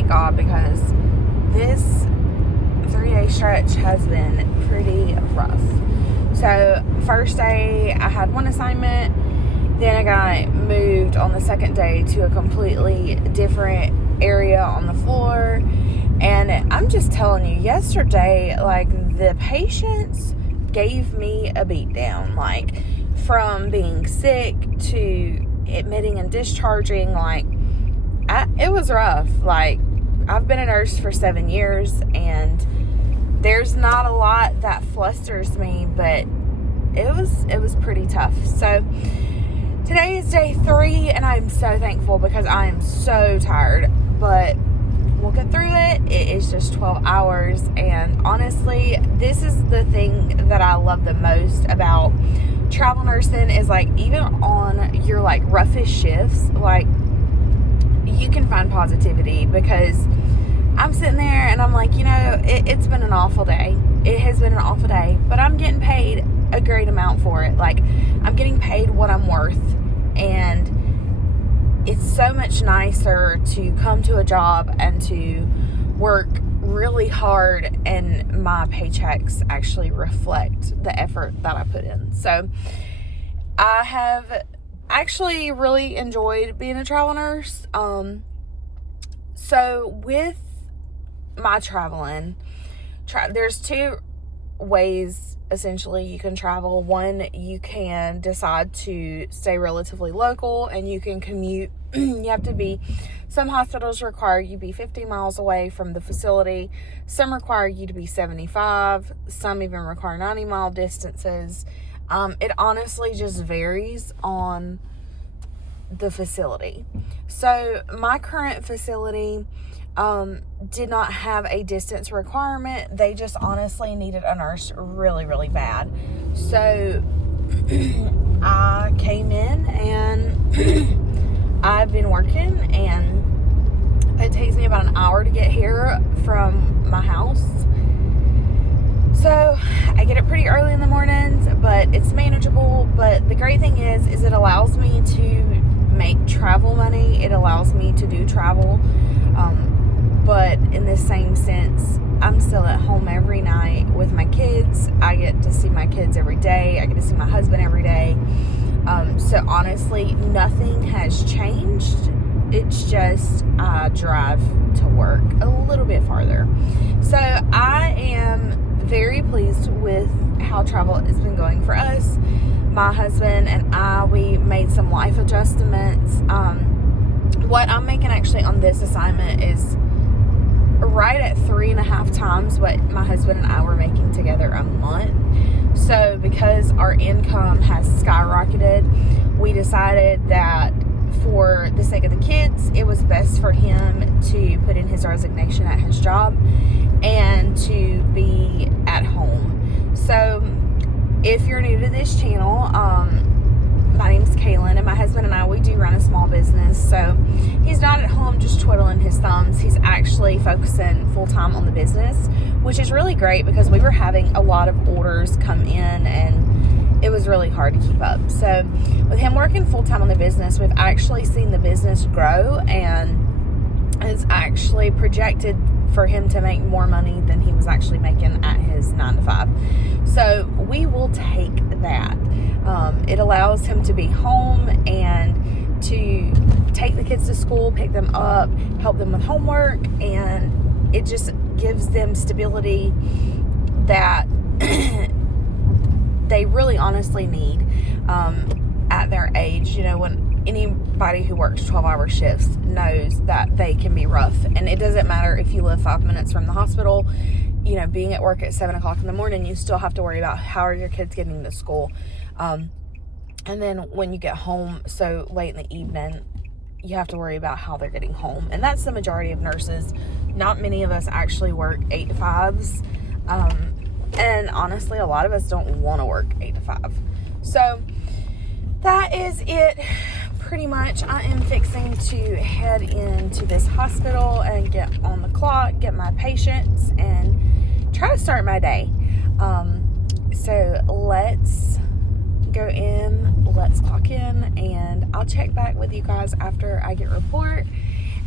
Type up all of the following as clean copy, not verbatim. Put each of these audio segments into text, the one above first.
thank God, because this 3-day stretch has been pretty rough. So first day I had one assignment, then I got moved on the second day to a completely different area on the floor. And I'm just telling you, yesterday, like, the patients gave me a beat down, like, from being sick to admitting and discharging. Like, it was rough. Like, I've been a nurse for 7 years, and there's not a lot that flusters me, but it was pretty tough. So today is day 3, and I'm so thankful because I am so tired, but we'll get through it. It is just 12 hours, and honestly, this is the thing that I love the most about travel nursing is, like, even on your, like, roughest shifts, like, you can find positivity, because I'm sitting there and I'm like, it's been an awful day. It has been an awful day, but I'm getting paid a great amount for it. Like, I'm getting paid what I'm worth, and it's so much nicer to come to a job and to work really hard, and my paychecks actually reflect the effort that I put in. So I have actually really enjoyed being a travel nurse. So with my traveling, there's 2 ways essentially you can travel. One, you can decide to stay relatively local and you can commute. Some hospitals require you be 50 miles away from the facility. Some require you to be 75. Some even require 90-mile distances. It honestly just varies on the facility. So my current facility did not have a distance requirement. They just honestly needed a nurse really, really bad. So I came in and I've been working, and it takes me about an hour to get here from my house. So I get up pretty early in the mornings, but it's manageable. But the great thing is it allows me to make travel money. It allows me to do travel. But in the same sense, I'm still at home every night with my kids. I get to see my kids every day. I get to see my husband every day. So honestly, nothing has changed. It's just I drive to work a little bit farther. So I am very pleased with how travel has been going for us. My husband and I, we made some life adjustments. What I'm making actually on this assignment is right at 3.5 times what my husband and I were making together a month. So because our income has skyrocketed, we decided that for the sake of the kids, it was best for him to put in his resignation at his job and to be at home. So if you're new to this channel, my name's Kaylin, and my husband and I, we do run a small business. So he's not at home just twiddling his thumbs. He's actually focusing full-time on the business, which is really great because we were having a lot of orders come in and it was really hard to keep up. So with him working full-time on the business, we've actually seen the business grow, and it's actually projected for him to make more money than he was actually making at his 9-to-5. So we will take that. It allows him to be home and to take the kids to school, pick them up, help them with homework, and it just gives them stability that they really honestly need at their age. When anybody who works 12-hour shifts knows that they can be rough, and it doesn't matter if you live 5 minutes from the hospital. Being at work at 7 o'clock in the morning, you still have to worry about how are your kids getting to school. And then when you get home so late in the evening, you have to worry about how they're getting home. And that's the majority of nurses. Not many of us actually work 8-to-5s. And honestly, a lot of us don't want to work 8-to-5. So that is it. Pretty much, I am fixing to head into this hospital and get on the clock, get my patients, and try to start my day. So let's go in, let's clock in, and I'll check back with you guys after I get a report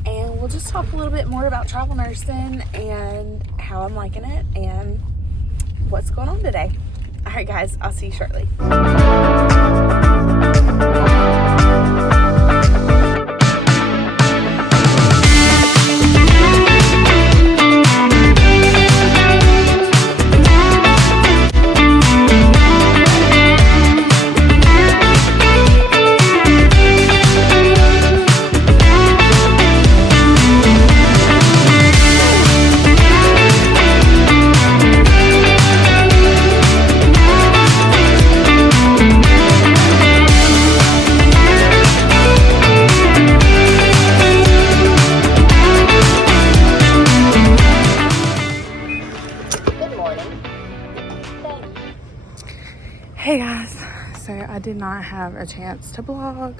and we'll just talk a little bit more about travel nursing and how I'm liking it and what's going on today. All right, guys, I'll see you shortly. Hey guys, so I did not have a chance to blog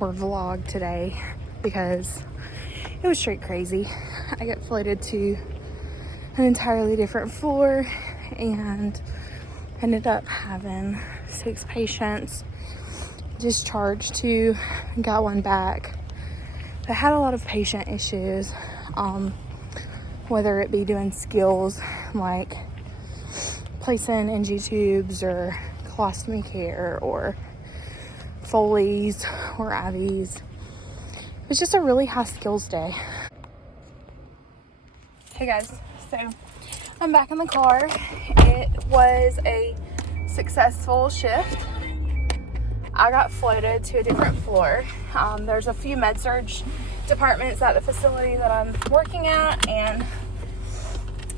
or vlog today because it was straight crazy. I got floated to an entirely different floor and ended up having 6 patients discharged. 2, got 1 back. I had a lot of patient issues, whether it be doing skills like placing NG tubes or colostomy care or Foley's or IVs. It was just a really high skills day. Hey guys, so I'm back in the car. It was a successful shift. I got floated to a different floor. There's a few med-surg departments at the facility that I'm working at, and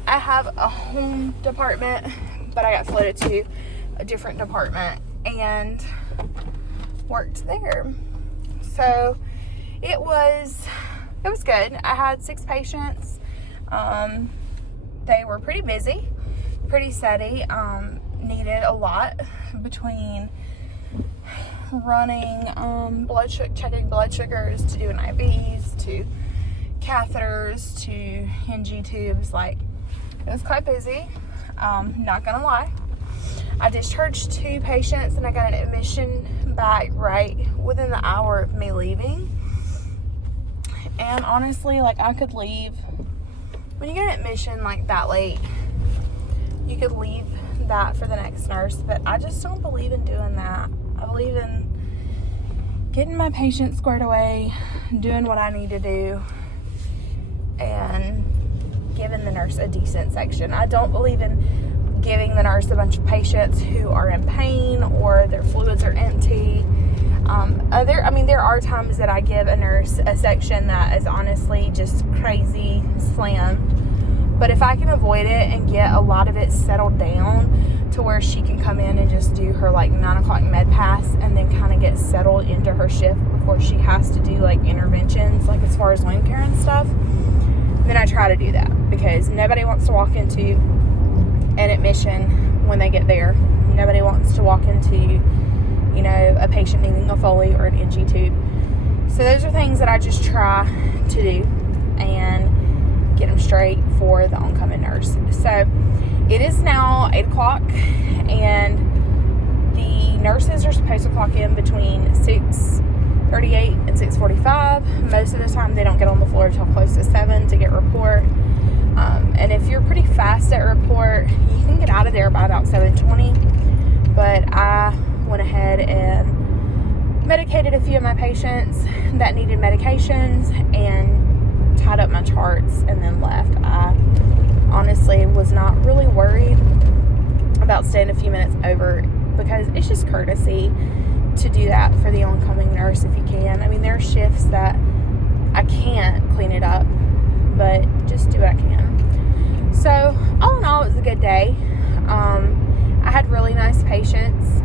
I have a home department, but I got floated to a different department and worked there. So it was good. I had 6 patients. They were pretty busy, pretty steady. Needed a lot between running checking blood sugars, to doing IVs, to catheters, to NG tubes. Like, it was quite busy. Not gonna lie. I discharged 2 patients and I got an admission back right within the hour of me leaving. And honestly, like, I could leave. When you get an admission like that late, you could leave that for the next nurse, but I just don't believe in doing that. I believe in getting my patient squared away, doing what I need to do, and giving the nurse a decent section. I don't believe in giving the nurse a bunch of patients who are in pain or their fluids are empty. There are times that I give a nurse a section that is honestly just crazy slam. But if I can avoid it and get a lot of it settled down to where she can come in and just do her like 9 o'clock med pass and then kind of get settled into her shift before she has to do like interventions, like as far as wound care and stuff, then I try to do that, because nobody wants to walk into an admission when they get there. Nobody wants to walk into, a patient needing a Foley or an NG tube. So those are things that I just try to do and get them straight for the oncoming nurse. So it is now 8 o'clock and the nurses are supposed to clock in between 6:38 and 6:45. Most of the time they don't get on the floor until close to 7 to get report. And if you're pretty fast at report, you can get out of there by about 7:20. But I went ahead and medicated a few of my patients that needed medications and tied up my charts and then left. I honestly was not really worried about staying a few minutes over, because it's just courtesy to do that for the oncoming nurse if you can. I mean, there are shifts that I can't clean it up, but just do what I can. So all in all, it was a good day. I had really nice patients.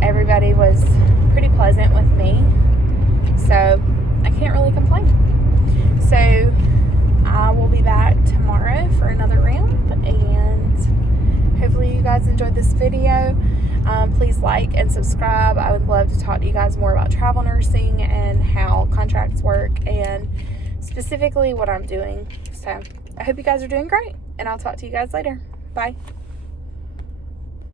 Everybody was pretty pleasant with me, so I can't really complain. So I will be back tomorrow for another round, and hopefully you guys enjoyed this video. Please like and subscribe. I would love to talk to you guys more about travel nursing and how contracts work, and specifically what I'm doing. So I hope you guys are doing great, and I'll talk to you guys later. Bye.